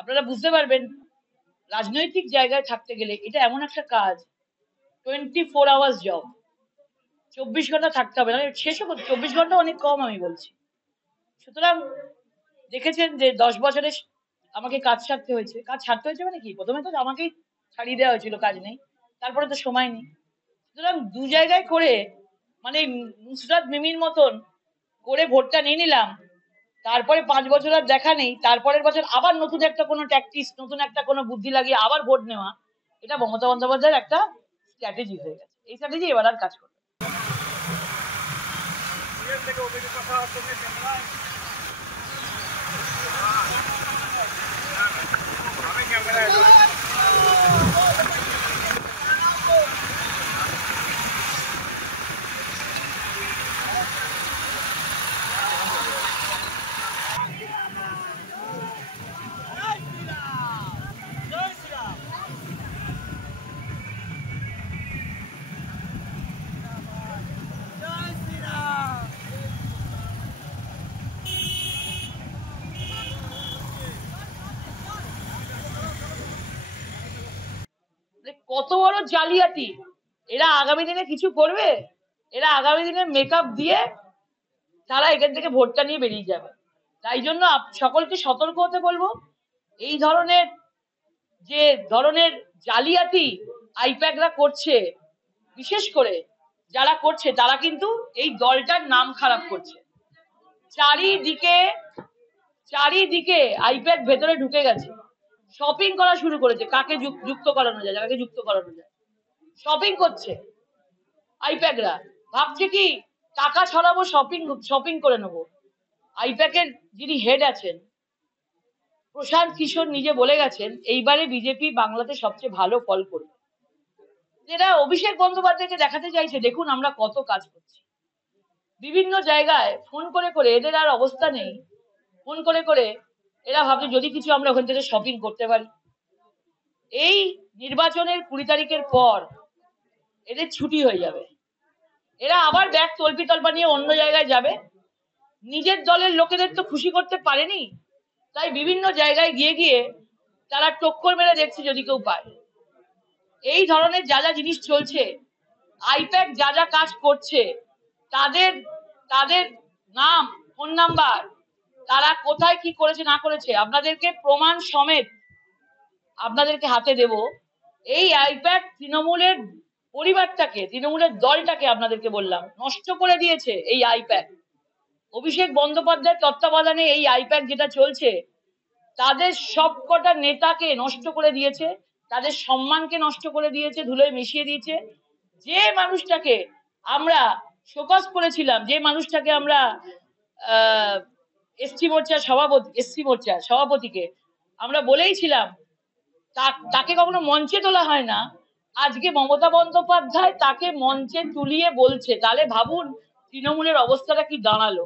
আপনারা বুঝতে পারবেন রাজনৈতিক জায়গায় থাকতে গেলে এটা এমন একটা কাজ 24 আওয়ার্স জব, 24 ঘন্টা থাকতে হবে, মানে শেষও 24 ঘন্টা অনেক কম আমি বলছি। সুতরাং দেখেছেন যে 10 বছরে আমাকে কাজ ছাড়তে হয়েছে। কাজ ছাড়তে হয়েছে মানে কি, প্রথমে তো আমাকেই ছাড়িয়ে দেওয়া হয়েছিল, কাজ নেই, তারপরে তো সময় নেই। সুতরাং দু জায়গায় করে মানে নুসরাত মিমির মতন করে ভোটটা নিয়ে নিলাম, তারপরে 5 বছর আর দেখা নেই, তারপরের বছর আবার নতুন একটা কোনো ট্যাকটিক্স, নতুন একটা কোনো বুদ্ধি লাগিয়ে আবার ভোট নেওয়া, এটা মমতা বন্দ্যোপাধ্যায়ের একটা স্ট্র্যাটেজি হয়ে গেছে। এই স্ট্র্যাটেজি এবার আর কাজ করবে। কত বড় জালিয়াতি! এরা আগামী দিনে কিছু করবে, এরা আগামী দিনে মেকআপ দিয়ে তারা এখান থেকে ভোটটা নিয়ে বেরিয়ে যাবে। তাই জন্য সকলকে সতর্ক হতে বলবো। এই ধরনের জালিয়াতি আইপ্যাকরা করছে, বিশেষ করে যারা করছে তারা কিন্তু এই দলটার নাম খারাপ করছে। চারিদিকে আইপ্যাক ভেতরে ঢুকে গেছে, শপিং করা শুরু করেছে, কাকে যুক্ত করানো যায়, কাকে যুক্ত করানো যায়, শপিং করছে আইপ্যাকরা। ভাবছে কি টাকা ছড়াবো, শপিং করে নেবো। আইপ্যাকের যিনি হেড আছেন প্রশান্ত কিশোর নিজে বলে গেছেন এইবারে বিজেপি বাংলাতে সবচেয়ে ভালো ফল করবে। এরা অভিষেক বন্দ্যোপাধ্যায়কে দেখাতে চাইছে দেখুন আমরা কত কাজ করছি। বিভিন্ন জায়গায় ফোন করে করে, এদের আর অবস্থা নেই, ফোন করে করে এরা ভাবছে যদি কিছু আমরা ওখান থেকে শপিং করতে পারি। এই নির্বাচনের 20 তারিখের পর এদের ছুটি হয়ে যাবে, এরা আবার ব্যাগ তল্পা নিয়ে অন্য জায়গায় যাবে। নিজের দলের লোকেদের তো খুশি করতে পারেনি, তাই বিভিন্ন জায়গায় গিয়ে গিয়ে তারা টক্কর মেরে দেখছে যদি কেউ পায়। এই ধরনের যা যা জিনিস চলছে, আইপ্যাক যা যা কাজ করছে, তাদের নাম, ফোন নাম্বার, তারা কোথায় কি করেছে না করেছে আপনাদেরকে প্রমাণ সমেত আপনাদেরকে হাতে দেব। এই আইপ্যাক তৃণমূলের পরিবারটাকে, তৃণমূলের দলটাকে আপনাদেরকে বললাম নষ্ট করে দিয়েছে। এই আইপ্যাক অভিষেক বন্দ্যোপাধ্যায়ের তত্ত্বাবধানে এই আইপ্যাক যেটা চলছে, তাদের সবকটা নেতাকে নষ্ট করে দিয়েছে, তাদের সম্মানকে নষ্ট করে দিয়েছে, ধুলোয় মিশিয়ে দিয়েছে। যে মানুষটাকে আমরা শোকজ করেছিলাম, যে মানুষটাকে আমরা এসসি মোর্চার সভাপতিকে আমরা বলেইছিলাম তাকে কখনো মঞ্চে তোলা হয় না, আজকে মমতা বন্দ্যোপাধ্যায় তাকে মঞ্চে তুলিয়ে বলছে। তাহলে ভাবুন তৃণমূলের অবস্থাটা কি দাঁড়ালো।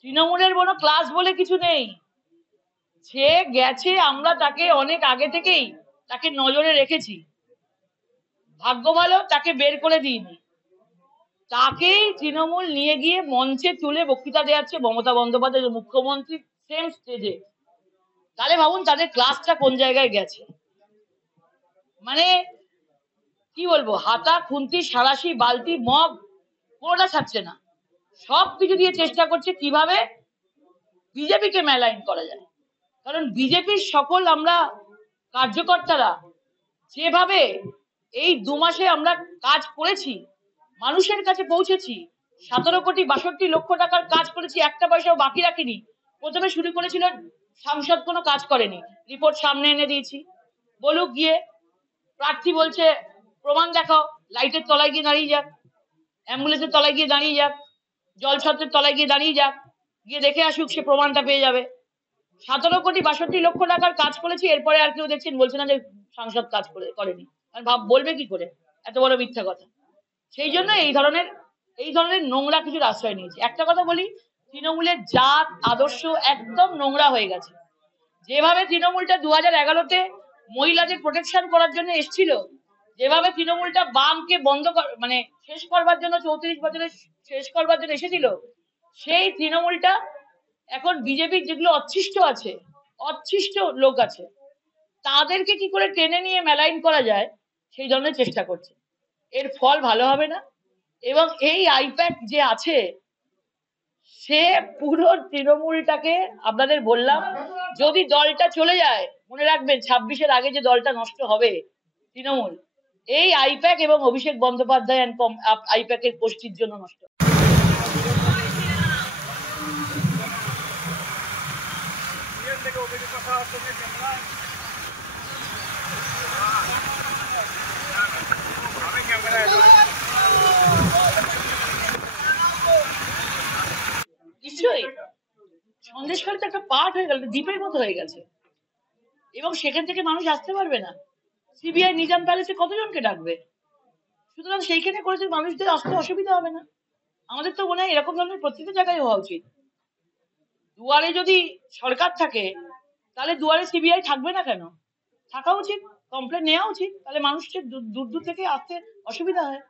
তৃণমূলের কোনো ক্লাস বলে কিছু নেই, সে গেছে, আমরা তাকে অনেক আগে থেকেই তাকে নজরে রেখেছি, ভাগ্য ভালো তাকে বের করে দিইনি। তাকেই তৃণমূল নিয়ে গিয়ে মঞ্চে তুলে বক্তৃতা দেওয়াচ্ছে মমতা বন্দ্যোপাধ্যায় মুখ্যমন্ত্রী সেম স্টেজে। তাহলে ভাবুন তাদের ক্লাসটা কোন জায়গায় গেছে। মানে কি বলবো, হাতা খুন্তি সাঁড়াশি বালতি মগ কোনোটা ছাড়ছে না, সব কিছু দিয়ে চেষ্টা করছে কিভাবে বিজেপিকে মেলাইন করা যায়। কারণ বিজেপির সকল আমরা কার্যকর্তারা যেভাবে এই 2 মাসে আমরা কাজ করেছি, মানুষের কাছে পৌঁছেছি, 17,62,00,000 টাকার কাজ করেছি, একটা পয়সাও বাকি রাখিনি। প্রথমে শুরু করেছিল সাংসদ কোনো কাজ করেনি, রিপোর্ট সামনে এনে দিয়েছি, বলুক গিয়ে। প্রার্থী বলছে প্রমাণ দেখাও, লাইটের তলায় গিয়ে দাঁড়িয়ে যাক, অ্যাম্বুলেন্সের তলায় গিয়ে দাঁড়িয়ে যাক, জলছত্রের তলায় গিয়ে দাঁড়িয়ে যাক, গিয়ে দেখে আসুক, সে প্রমাণটা পেয়ে যাবে। 17,62,00,000 টাকার কাজ করেছি, এরপরে আর কেউ দেখছেন বলছে না যে সাংসদ কাজ করেনি। আর বলবে কি করে এত বড় মিথ্যা কথা। সেই জন্য এই ধরনের নোংরা কিছুর আশ্রয় নিয়েছে। একটা কথা বলি, তৃণমূলের জাত আদর্শ একদম নোংরা হয়ে গেছে। যেভাবে তৃণমূলটা 2011-তে মহিলাদের প্রোটেকশন করার জন্য এসেছিল, যেভাবে তৃণমূলটা বামকে মানে শেষ করবার জন্য 34 বছরে শেষ করবার জন্য এসেছিল, সেই তৃণমূলটা এখন বিজেপির যেগুলো অচ্ছিষ্ট লোক আছে, তাদেরকে কি করে টেনে নিয়ে মেলাইন করা যায় সেই ধরনের চেষ্টা করছে। এর ফল ভালো হবে না। এবং এই আইপ্যাক যে আছে, সে পুরো তৃণমূলটাকে, আপনাদের বললাম, যদি দলটা চলে যায়, মনে রাখবেন 26-এর আগে যে দলটা নষ্ট হবে তৃণমূল, এই আইপ্যাক এবং অভিষেক বন্দ্যোপাধ্যায় আইপ্যাকের গোষ্ঠীর জন্য নষ্ট। নিশ্চয়ই সন্দেশখালী তো একটা পার্ট হয়ে গেল, দ্বীপের মতো হয়ে গেছে, এবং সেখান থেকে মানুষ আসতে পারবে না। সিবিআই নিজাম প্যালেসে কতজনকে ডাকবে? সুতরাং সেইখানে করেছে, মানুষদের আসতে অসুবিধা হবে না। আমাদের তো মনে হয় এরকম ধরনের প্রত্যেকটা জায়গায় হওয়া উচিত। দুয়ারে যদি সরকার থাকে, তাহলে দুয়ারে সিবিআই থাকবে না কেন? থাকা উচিত, কমপ্লেন নেওয়া উচিত, তাহলে মানুষের দূর দূর থেকে আসতে অসুবিধা হয়।